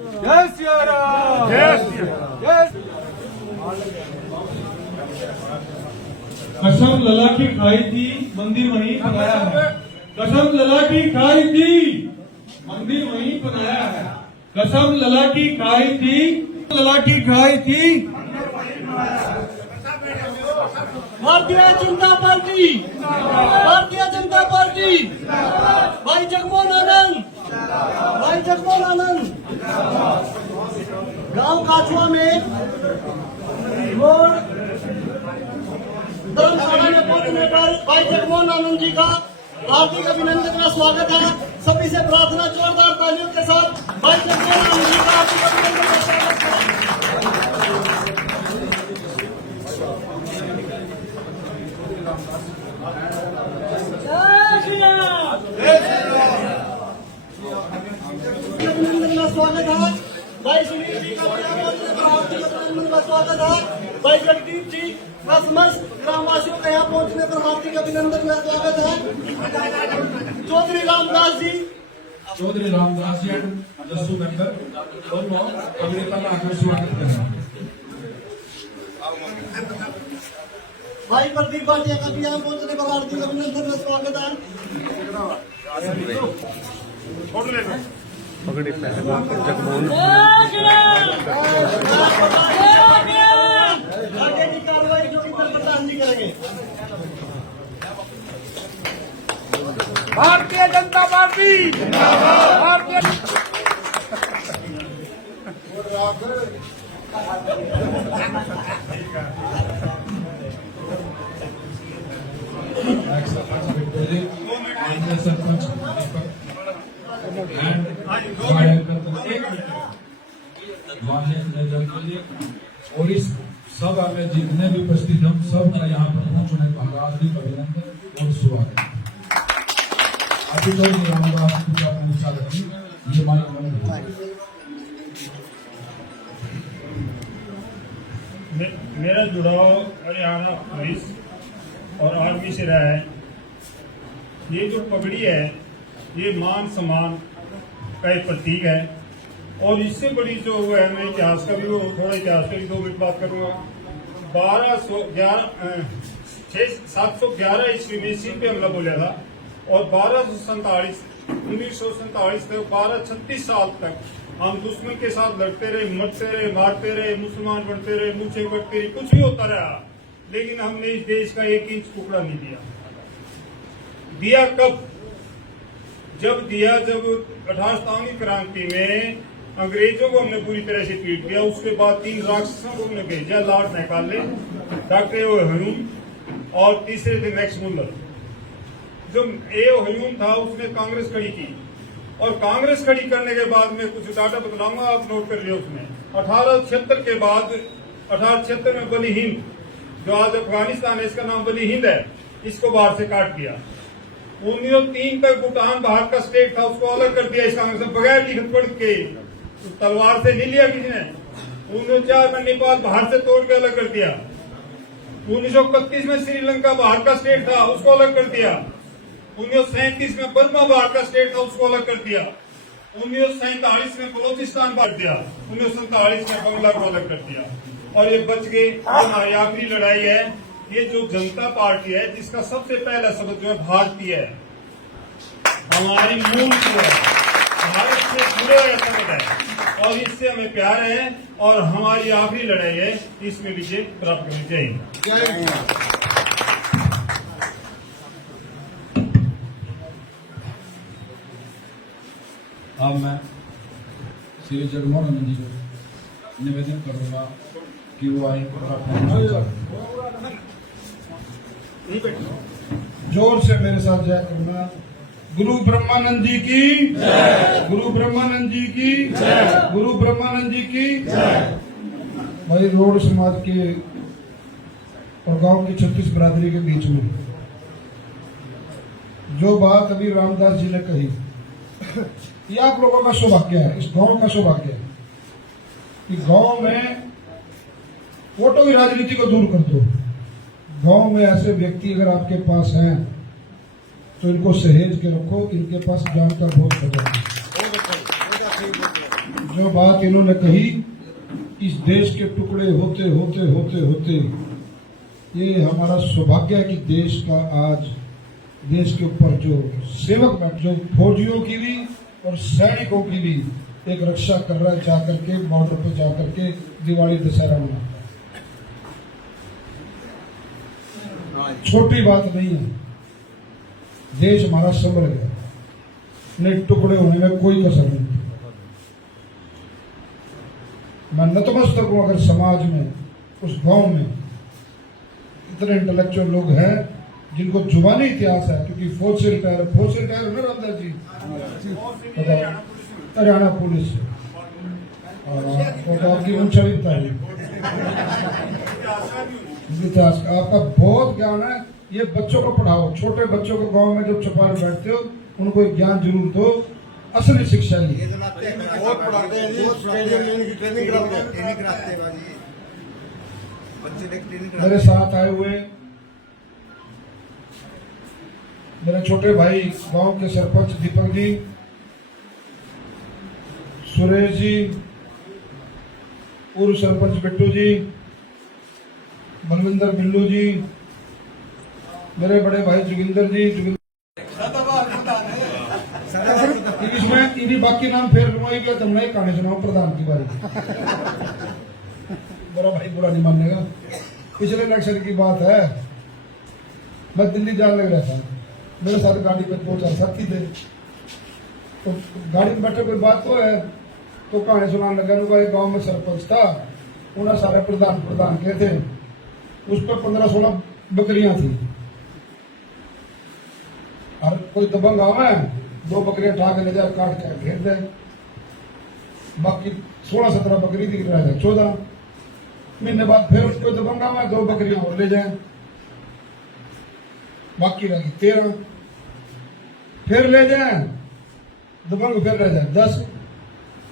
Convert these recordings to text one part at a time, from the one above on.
जय सिया राम, जय जय। कसम लला की खाई थी, मंदिर वहीं बनाया है। कसम लला की खाई थी, मंदिर वहीं बनाया है। कसम लला की खाई थी, लला की खाई थी। भारतीय जनता पार्टी, भारतीय जनता पार्टी, भाई जगमोहन आनंद, भाई जगमोहन आनंद। गांव काठुआ में रोड धर्मशाला में पहुंचने पर भाई जगमोहन आनंद जी का हार्दिक अभिनंदन का स्वागत है। सभी से प्रार्थना जोरदार तालियों के साथ भाई जगमोहन आनंद जी का हार्दिक अभिनंदन का स्वागत करें। अभिनंदन का स्वागत है। भाई सुनील जी का हार्दिक अभिनंदन का स्वागत है। भाई जगदीप जी का समस्त ग्रामवासियों के यहाँ पहुँचने पर हार्दिक अभिनंदन का स्वागत है। चौधरी रामदास जी, चौधरी रामदास जी दसू मेंबर दोनों अभिनेता का आकर स्वागत करें। भाई प्रदीप भाटिया का भी यहाँ पहुँचने पर हार्दिक अभिनंदन का स्वागत है। पकड़ी पहला जगमोहन। आगे की कार्रवाई जो कि प्रधान जी करेंगे। भारतीय जनता पार्टी, भारतीय सरपंच और इस सभा में जितने भी उपस्थित हम सब का यहाँ पर पहुंचने का हार्दिक अभिनंदन और स्वागत। अभी तो रामदास पूजा पूछा रही ये मेरा जुड़ाव हरियाणा पुलिस और आर्मी से रहा है। ये जो पगड़ी है ये मान सम्मान का एक प्रतीक है और इससे बड़ी जो है मैं इतिहास का भी वो थोड़ा इतिहास का भी 2 मिनट बात करूंगा। 711 ईस्वी में सिंह पे हमला बोला था और 1947 से 1236 साल तक हम दुश्मन के साथ लड़ते रहे, मरते रहे, मारते रहे, मुसलमान बनते रहे, मुझे बढ़ते रहे, कुछ भी होता रहा, लेकिन हमने इस देश का 1 इंच टुकड़ा नहीं दिया। दिया कब? जब 1857 क्रांति में अंग्रेजों को हमने पूरी तरह से पीट दिया। उसके बाद 3 राक्षसों को हमने भेजा, लॉर्ड मैकाले, डॉक्टर ह्यूम और तीसरे थे मैक्स मुलर। जो ह्यूम था उसने कांग्रेस खड़ी की और कांग्रेस खड़ी करने के बाद में कुछ डाटा बतलाऊंगा, आप नोट कर लिया। उसने 1876 के बाद 1876 में बनी हिंद, जो आज अफगानिस्तान है, इसका नाम बनी हिंद है, इसको बाहर से काट दिया। 1903 तक भूटान भारत का स्टेट था, उसको अलग कर दिया। इसका मतलब बगैर लिखत पढ़ के तलवार से नहीं लिया किसने। 1904 में नेपाल भारत से तोड़ के अलग कर दिया। 1931 में श्रीलंका भारत का स्टेट था, उसको अलग कर दिया। 1937 में बर्मा भारत का स्टेट था, उसको अलग कर दिया। 1947 में बलोचिस्तान बांट दिया। 1947 में बंगला को अलग कर दिया और ये बच गए। हमारी आखिरी लड़ाई है, ये जो जनता पार्टी है जिसका सबसे पहला शब्द जो है भारतीय है, हमारी मूल जो है भारत से जुड़े हुए शब्द है और इससे हमें प्यार है और हमारी आखिरी लड़ाई है, इसमें विजय प्राप्त करनी चाहिए। अब मैं श्री जगमोहन आनंद जी को निवेदन करूंगा कि वो आइन जोर से मेरे साथ जय करना। गुरु ब्रह्मानंद जी की जय, गुरु ब्रह्मानंद जी की जय, गुरु ब्रह्मानंद जी की जय। भाई रोड समाज के और गांव की 36 बिरादरी के बीच में जो बात अभी रामदास जी ने कही, ये आप लोगों का सौभाग्य है, इस गांव का सौभाग्य है कि गांव में वोटों की राजनीति को दूर कर दो। गांव में ऐसे व्यक्ति अगर आपके पास हैं तो इनको सहेज के रखो, इनके पास जान का बहुत खतरा है। जो बात इन्होंने कही, इस देश के टुकड़े होते होते होते होते ये हमारा सौभाग्य है कि देश का आज देश के ऊपर जो सेवक बैठ, जो फौजियों की भी और सैनिकों की भी एक रक्षा कर रहा है, जाकर के बॉर्डर पे जाकर के दिवाली दशहरा मनाता है। छोटी बात नहीं है। देश हमारा संभल गया, नहीं टुकड़े होने में कोई कसर नहीं। मैं नतमस्तक हूं अगर समाज में, उस गांव में इतने इंटेलेक्चुअल लोग हैं जिनको जुबानी इतिहास है, क्योंकि फौज से रिटायर है ना रामदास जी, हरियाणा पुलिस से, वो तो आपकी वंशा भी बताइए इतिहास का आपका बहुत ज्ञान है। ये बच्चों को पढ़ाओ, छोटे बच्चों को गांव में जब छुपा बैठते हो उनको एक ज्ञान जरूर दो, असली शिक्षा ली। बहुत पढ़ाते हैं जी, स्टेडियम में उनकी ट्रेनिंग कराते हैं। मेरे साथ आए हुए मेरे छोटे भाई गांव के सरपंच दीपक जी, सुरेश जी, पूर्व सरपंच बिट्टू जी, बलविंदर बिल्लू जी, मेरे बड़े भाई जोगिंदर जी, इसमें इन्हीं बाकी नाम फेर लूंगा, तुम नहीं कहानी सुनाओ प्रधान की बारी। बड़ा भाई बुरा नहीं मानेगा। पिछले इलेक्शन की बात है, मैं दिल्ली जाने लग रहा था, मेरे साथ गाड़ी पे 2-4 साथी थे, तो गाड़ी में बैठे कोई बात तो है, तो कहानी सुनाने लगा। भाई गांव में सरपंच था, उन्हें सारे प्रधान के थे, उस पर 15-16 बकरियां थी, और कोई दबंग आवे 2 बकरियां उठा के ले जाए, काट के घेर दे, बाकी 16-17 बकरी दिख रहा है, 14 महीने बाद फिर उसको दबंग आवे 2 बकरियां और ले जाए, बाकी रही 13, फिर ले जाए दबंग, फिर रह जाए 10।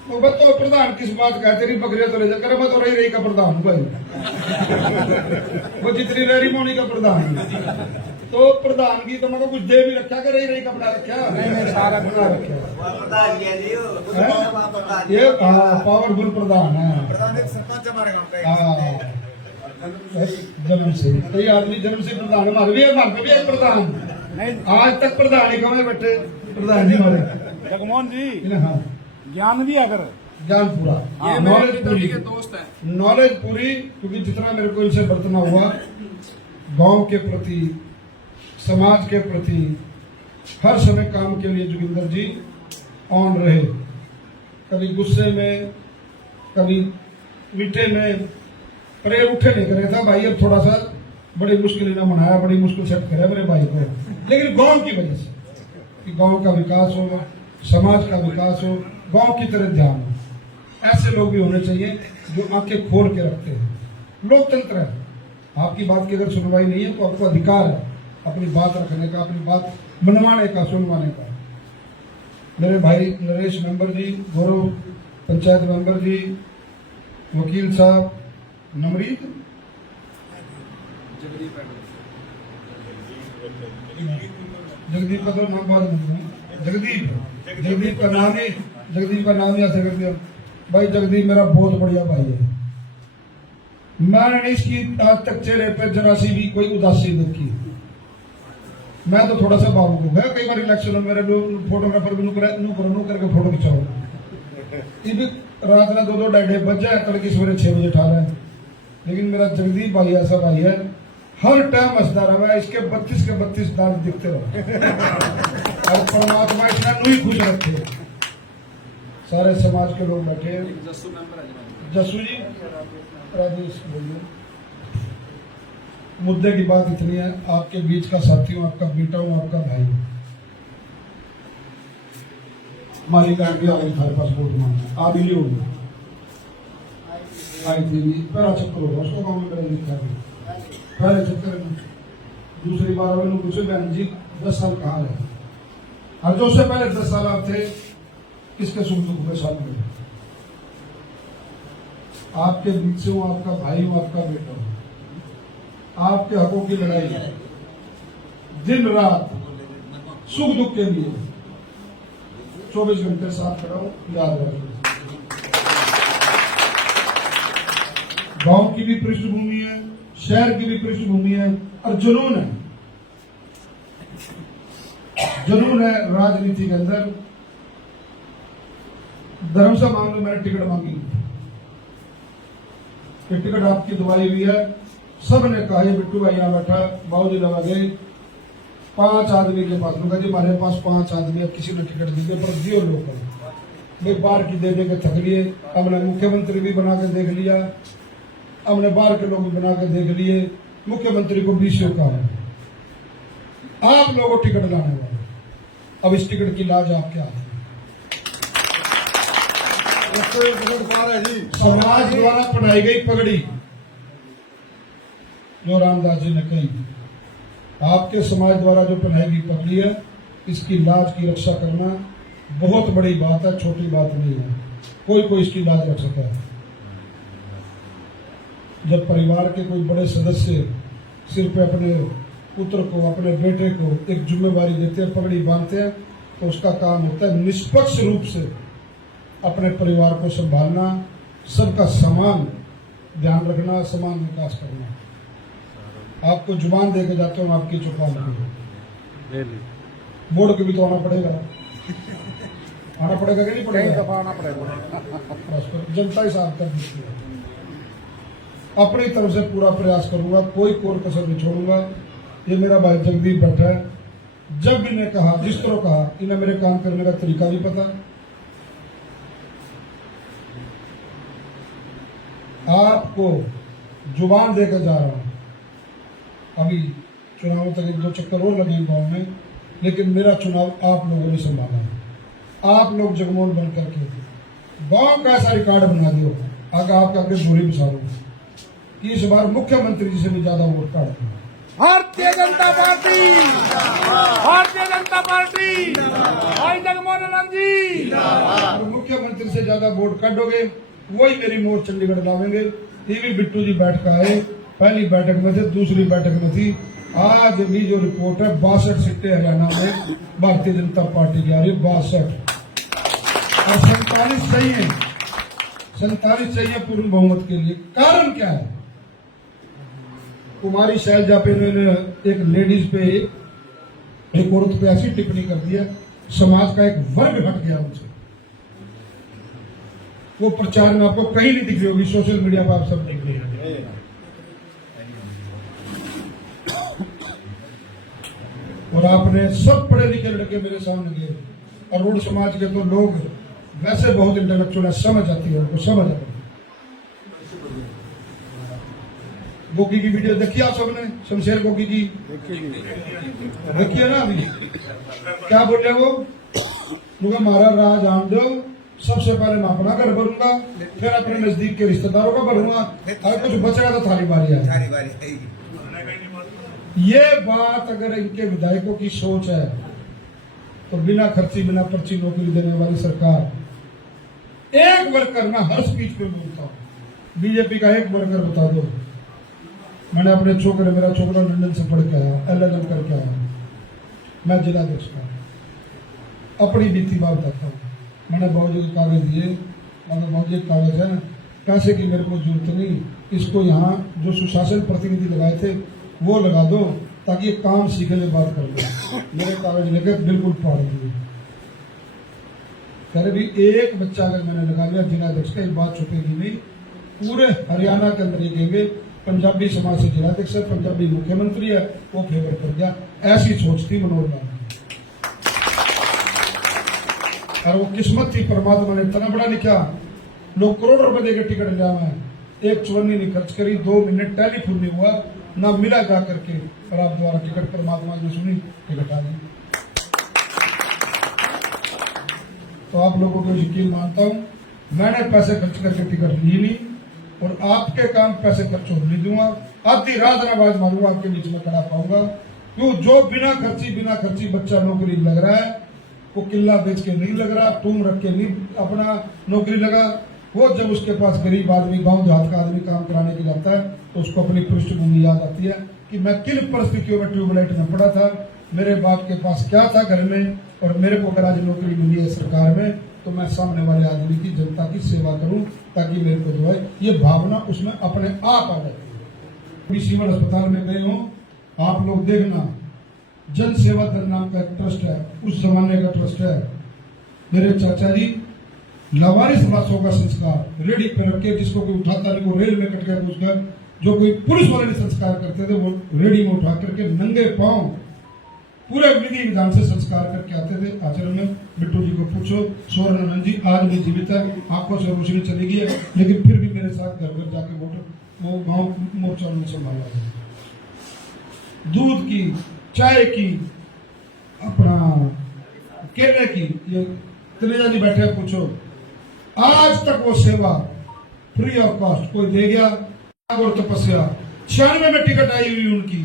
तो बताओ प्रधान किस बात का है, तेरी बकरियां तो ले जा, करे मैं तो रही का प्रधान हूं भाई। वो जितनी रह रही मोनी का प्रधान, तो प्रधान की तो मतलब कुछ दे भी रखा कर, रही कपड़ा रखा नहीं, सारा बना रखा ये पावरफुल प्रधान है, जन्म से। तो ये आदमी जन्म से प्रधान है, हमारे भी एक प्रधान, आज तक प्रधान ही कमे बैठे, प्रधान ही हमारे जगमोहन जी। हाँ, ज्ञान भी अगर ज्ञान पूरा, नॉलेज पूरी, नॉलेज पूरी, क्योंकि जितना मेरे को इनसे बर्तना हुआ, गांव के प्रति, समाज के प्रति हर समय काम के लिए जोगिंदर जी ऑन रहे, कभी गुस्से में, कभी मीठे में, पर ये उठे नहीं करे था भाई, अब थोड़ा सा बड़ी मुश्किल ना मनाया, बड़ी मुश्किल सेट करे मेरे भाई को, लेकिन गांव की वजह से, कि गांव का विकास हो, समाज का विकास हो, गांव की तरफ ध्यान हो। ऐसे लोग भी होने चाहिए जो आंखें खोल के रखते हैं। लोकतंत्र है, आपकी बात की अगर सुनवाई नहीं है तो आपको अधिकार है अपनी बात रखने का, अपनी बात मनवाने का, सुनवाने का। मेरे भाई नरेश मेंबर जी, गौरव पंचायत मेंबर जी, वकील साहब नमरीत, जगदीप का तो नाम बाद में, जगदीप का नाम ही, जगदीप का नाम ही ऐसे कर दिया भाई। जगदीप मेरा बहुत बढ़िया भाई है, मैंने इसकी आज तक चेहरे पर जरा सी भी कोई उदासी नहीं की। मैं तो थोड़ा सा बाबू को गया, कई बार इलेक्शन में मेरे फोटोग्राफर भी नू करके फोटो खिंचाओ, रात में 2-2 ढाई बज जाए, तड़के सवेरे 6 बजे उठा रहे हैं। लेकिन मेरा जगदीप भाई ऐसा भाई है, हर टाइम हंसता रहा, इसके 32 के 32 दांत दिखते रहे, और परमात्मा इतना नू ही खुश रखे। सारे समाज के लोग बैठे, जस्सू जी राजेश बोलिए। मुद्दे की बात इतनी है, आपके बीच का साथी हूं, आपका बेटा हूं, आपका भाई। मालिक भी आ गई थारे पास वोट मांगना, आप ही होगी आई थी, पहला चक्कर होगा उसको गाँव में मेरे लिखा है, पहले चक्कर में। दूसरी बार मैंने पूछे बहन जी 10 साल कहाँ रहे, और जो उससे पहले 10 साल आप थे किसके सुख दुख में शामिल हुए? आपके बीच से हूं, आपका भाई हूं, आपका बेटा हूं, आपके हकों की लड़ाई दिन रात सुख दुख के लिए 24 घंटे साथ खड़ा हूं, याद रखिए। गांव की भी पृष्ठभूमि है, शहर की भी पृष्ठभूमि है और जुनून है। जुनून है राजनीति के अंदर। धर्म से मान लो मैंने टिकट मांगी कि टिकट आपकी दवाई हुई है। सबने कहा ये बिट्टू भाई यहाँ बैठा, बाबूजी लगा गए 5 आदमी के पास। मैं जी हमारे पास 5 आदमी है, किसी ने टिकट दी पर दियो लोकल भाई बाहर की दे के थक लिए। हमने मुख्यमंत्री भी बना के देख लिया, हमने बाहर के लोग भी बना के देख लिए, मुख्यमंत्री को बीसीओ कहा है आप लोगों को टिकट लाने वाले। अब इस टिकट की लाज आप क्या है? समाज द्वारा पढ़ाई गई पगड़ी जो रामदास जी ने कही, आपके समाज द्वारा जो पहनाई गई पगड़ी है, इसकी लाज की रक्षा करना बहुत बड़ी बात है, छोटी बात नहीं है। कोई इसकी लाज रख सकता है। जब परिवार के कोई बड़े सदस्य सिर पे अपने पुत्र को, अपने बेटे को एक जिम्मेवारी देते हैं, पगड़ी बांधते हैं, तो उसका काम होता है निष्पक्ष रूप से अपने परिवार को संभालना, सबका समान ध्यान रखना, समान विकास करना। आपको जुबान देके जाता हूँ, आपकी चुपा लगे बोर्ड के भी तो आना पड़ेगा कि नहीं पड़ेगा? आना पड़ेगा। जनता ही साफ कर देती है। अपनी तरफ से पूरा प्रयास करूंगा, कोई कोर कसर नहीं छोड़ूंगा। ये मेरा भाई जगदीप भट्ट है, जब इन्हें कहा, जिस तरह कहा, इन्हें मेरे काम करने का तरीका भी पता है। आपको जुबान देकर जा रहा हूं। अभी चुनाव तक 1-2 चक्कर और लगे गांव में, लेकिन मेरा चुनाव आप लोगों ने संभाला है। आप लोग जगमोहन बन करके गांव का ऐसा रिकॉर्ड बना दियो, आगे आपका आगे दूरी बिछारो कि इस बार मुख्यमंत्री जी से भी ज्यादा वोट काट दिया। भारतीय जनता पार्टी, भारतीय जनता पार्टी, भाई जगमोहन आनंद जी। और मुख्यमंत्री से ज्यादा वोट काटोगे, वही मेरी मोर चंडीगढ़ लावेंगे। टीवी बिट्टू जी बैठ कर आए, पहली बैठक में थे, दूसरी बैठक में थी। आज भी जो रिपोर्ट है 62 सीटें हरियाणा में भारतीय जनता पार्टी की आ रही है, 62 और 47 चाहिए, 47 चाहिए पूर्ण बहुमत के लिए। कारण क्या है? कुमारी शैलजा पे इन्होंने एक लेडीज पे, एक औरत पे ऐसी टिप्पणी कर दी है, समाज का एक वर्ग हट गया उनसे। वो प्रचार में आपको कहीं नहीं दिख रही होगी, सोशल मीडिया पर आप सब देख रहे हैं। और आपने सब पढ़े लिखे लड़के मेरे सामने गए, अरुण समाज के तो लोग वैसे बहुत इंटेलेक्चुअल है, समझ आती है उनको, समझ आती है। गोगी की वीडियो देखी आप सबने? शमशेर गोगी की देखिए ना। अभी क्या बोले वो? हमारा राज आम दो, सबसे पहले मैं अपना घर भरूंगा, फिर अपने नजदीक के रिश्तेदारों का भरूंगा, अगर कुछ बचेगा तो थाली बारी आएगी। ये बात अगर इनके विधायकों की सोच है तो बिना खर्ची बिना पर्ची नौकरी देने वाली सरकार। एक वर्कर, मैं हर स्पीच पे बोलता हूँ, बीजेपी का एक वर्कर बता दो। मैंने अपने छोकरे, मेरा छोकरा लंदन से पढ़ के आया, LLM करके आया, मैं जिलाध्यक्ष था। अपनी बीती बात बताता हूँ। मैंने बाबूजी को कागज दिए, बाबूजी कागज है, पैसे की मेरे को जरूरत नहीं, इसको यहाँ जो सुशासन प्रतिनिधि लगाए थे वो लगा दो ताकि ये काम सीखने की बात कर लो। मेरे कागज लेकर बिल्कुल फाड़ दिए। कह रहे भी एक बच्चा अगर मैंने लगा लिया जिलाध्यक्ष का, एक बात छुपेगी नहीं, पूरे हरियाणा के अंदर ही कहेंगे पंजाबी समाज से जिलाध्यक्ष है, पंजाबी मुख्यमंत्री है, वो फेवर कर गया। ऐसी सोच थी मनोहर लाल, और वो किस्मत थी, परमात्मा ने इतना बड़ा लिखा। लोग करोड़ रुपए देकर टिकट लिया, मैं एक चवन्नी नहीं खर्च करी, 2 मिनट टेलीफोन नहीं हुआ ना मिला जा करके, और आप द्वारा टिकट परमात्मा ने सुनी, टिकट आ गई। तो आप लोगों को यकीन मानता हूं, मैंने पैसे खर्च करके टिकट ली नहीं, और आपके काम पैसे खर्च होने नहीं दूंगा। आधी रात आवाज मारूंगा, आपके बीच में खड़ा पाऊंगा। क्यों? जो बिना खर्ची बच्चा नौकरी लग रहा है, वो किला बेच के नहीं लग रहा, टूम रख के नहीं अपना नौकरी लगा, वो जब उसके पास गरीब आदमी, गांव देहात का आदमी काम कराने के जाता है तो उसको अपनी पृष्ठभूमि याद आती है कि मैं किन परिस्थितियों में ट्यूबलाइट में पड़ा था, मेरे बाप के पास क्या था घर में, और मेरे को अगर आज नौकरी मिली है सरकार में तो मैं सामने वाले आदमी की, जनता की सेवा करूं ताकि मेरे को जो है ये भावना उसमें अपने आप आ जाती है। अभी सिविल अस्पताल में गए हो, आप लोग देखना, जन सेवा दल नाम का एक ट्रस्ट है, उस जमाने का ट्रस्ट है। मेरे चाचा जी लवारिस लाशों का संस्कार रेडी पे रख के, जिसको कोई उठाता नहीं, वो रेल में कट गया उसका, जो कोई पुलिस वाले संस्कार करते थे वो रेडी में उठा करके नंगे पांव पूरे विधि विधान से संस्कार करके आते थे आचरण में। बिट्टू जी को पूछो, स्वर्णानंद जी आज भी जीवित है, आंखों से रोशनी चली गई है, लेकिन फिर भी मेरे साथ घर घर जाके वो गांव मोर्चा में संभाला है। दूध की, चाय की, अपना केले की, ये तनेजा जी बैठे, पूछो, आज तक वो सेवा फ्री ऑफ कॉस्ट कोई दे गया। और तपस्या 96 में टिकट आई हुई उनकी,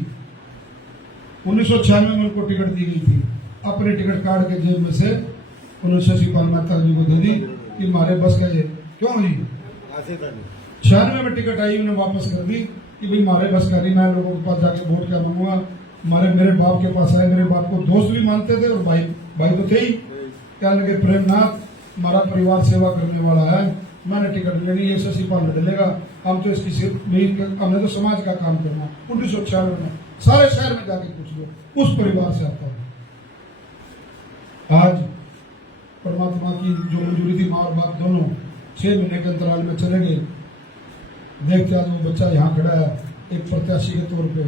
1996 में उनको टिकट दी गई थी, अपने टिकट काट के जेब में से उन्होंने शशिपाल मेहता जी को दे दी कि हमारे बस का ये क्यों जी 96 में टिकट आई, उन्हें वापस कर दी कि भाई हमारे बस का नहीं, मैं लोगों के पास जाके वोट क्या मांगूंगा। मेरे बाप के पास आए, मेरे बाप को दोस्त भी मानते थे और भाई तो थे ही। क्या लगे, प्रेमनाथ हमारा परिवार सेवा करने वाला है, मैंने टिकट लेनी है, शशिपाल लड़ेगा, हम तो इसकी हमने तो समाज का काम करना। 1996 में सारे शहर में जाके पूछ लो, उस परिवार से आता हूं। आज परमात्मा की जो मंजूरी थी, माँ और बाप दोनों 6 महीने के अंतराल में चले गए। देखते आज वो बच्चा यहाँ खड़ा है एक प्रत्याशी के तौर पे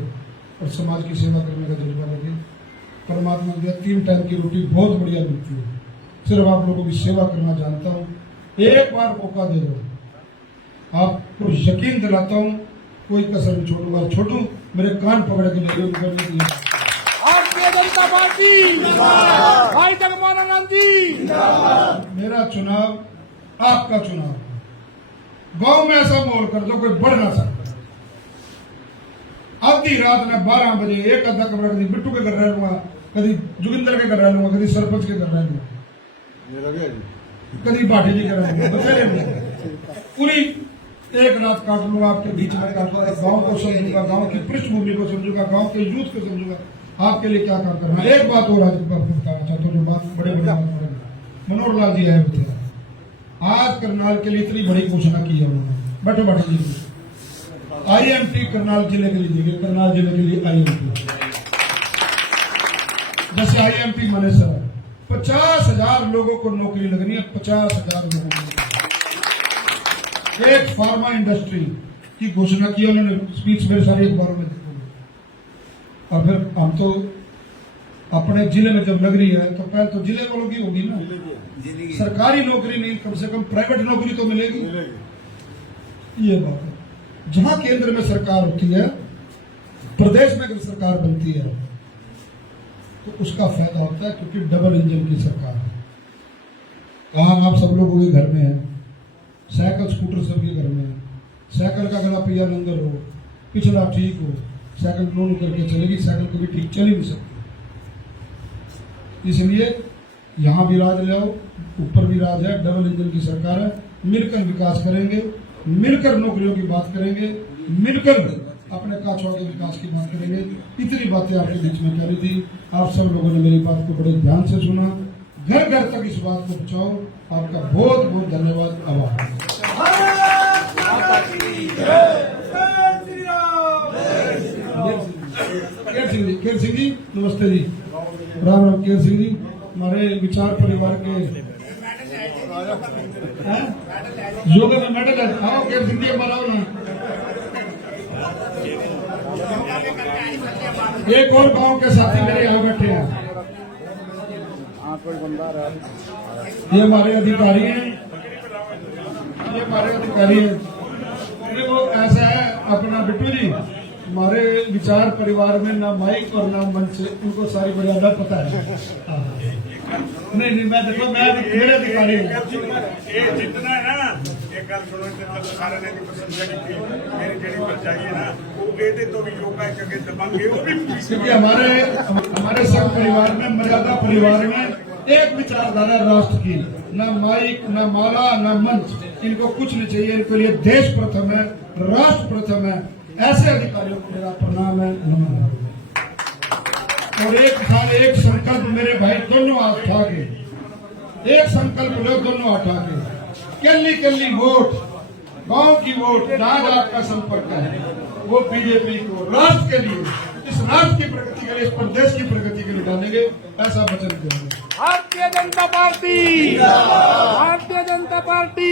और समाज की सेवा करने का जज्बा लगे। परमात्मा ने 3 टाइम की रोटी बहुत बढ़िया मिलती है, सिर्फ आप लोगों की सेवा करना जानता हूँ। एक बार मौका दे दो, आपको यकीन दिलाता हूँ कोई कसर नहीं छोड़ूंगा। छोटू मेरे कान पकड़ के ले करने की। भारतीय जनता पार्टी, भाई जगमोहन आनंद जी। मेरा चुनाव आपका चुनाव, गांव में ऐसा माहौल कर दो कोई बढ़ ना सकता। आधी रात में 12 बजे एक आधा कमरा कभी बिट्टू के घर रह लूंगा, कभी जोगिंदर के घर रह लूंगा, कभी सरपंच के घर रह लूंगा, कभी भाटी जी के रह लूंगा, पूरी एक रात काट लूंगा आपके बीच में, काट लूंगा, गांव को समझूंगा, गांव की पृष्ठभूमि को समझूंगा, गांव के यूथ को समझूंगा, आपके लिए क्या काम करना। एक बात और आज बताना चाहता हूँ, जो बात बड़े मनोहर लाल जी आए थे, आज करनाल के लिए इतनी बड़ी घोषणा की है उन्होंने, बैठे बैठे जी, IMT करनाल जिले के लिए, करनाल जिले के लिए IMT, जैसे IMT मनेसर 50,000 लोगों को नौकरी लगनी है, 50,000 लोगों को। एक फार्मा इंडस्ट्री की घोषणा की उन्होंने, स्पीच मेरे सारे एक बार में देखोगे। और फिर हम तो अपने जिले में जब लग रही है तो पहले तो जिले वालों की होगी ना, सरकारी नौकरी नहीं, कम से कम प्राइवेट नौकरी तो मिलेगी। ये बात है, जहां केंद्र में सरकार होती है, प्रदेश में अगर सरकार बनती है तो उसका फायदा होता है, क्योंकि डबल इंजन की सरकार है। काम आप सब लोगों के घर में है, साइकिल स्कूटर सबके घर में है, साइकिल का गला पहिया नंबर हो, पिछला ठीक हो, साइकिल लोन करके चलेगी, साइकिल कभी ठीक चल ही नहीं सकती। इसलिए यहाँ भी राज ले आओ, ऊपर भी राज है, डबल इंजन की सरकार है, मिलकर विकास करेंगे, मिलकर नौकरियों की बात करेंगे, मिलकर अपने काछोड़ के विकास की बात करेंगे। इतनी बातें आपके बीच में करी थी, आप सब लोगों ने मेरी बात को बड़े ध्यान से सुना, घर घर तक इस बात को पहुंचाओ। आपका बहुत बहुत धन्यवाद, आभार। केर सिंह जी नमस्ते जी, राम राम। केर सिंह जी हमारे विचार परिवार के योगा में मेडल है, आओ केर सिंह जी हमारा ना। एक और गांव के साथी मेरे यहाँ बैठे हैं, ये हमारे अधिकारी हैं, ये हमारे अधिकारी हैं। ये वो ऐसा है अपना बिट्टू जी, हमारे विचार परिवार में ना माइक और ना मंच, उनको सारी मर्यादा पता है। नहीं मैं देखो, मैं मेरे अधिकारी हूँ। ये जितना है ना, एक गल सुनो, जितना तो सारे ने प्रशंसा की थी, मेरी जेडी पर चाहिए ना, वो कहते तो भी योगा करके दबाएंगे, वो भी क्योंकि हमारे सब परिवार में, मर्यादा परिवार में एक विचारधारा राष्ट्र की, न माइक न माला न मंच, इनको कुछ नहीं चाहिए। इनके लिए देश प्रथम है, राष्ट्र प्रथम है। ऐसे अधिकारियों को मेरा प्रणाम है, नमन है। और एक संकल्प मेरे भाई दोनों हाथ उठा के एक संकल्प लो दोनों हटा के, केली केली वोट, गांव की वोट, जहां जहां आपका संपर्क है वो बीजेपी को राष्ट्र के लिए, इस राष्ट्र की प्रगति के लिए, इस प्रदेश की प्रगति के लिए डालेंगे, ऐसा वचन देंगे। Bharatiya Janata party, Bharatiya Janata party.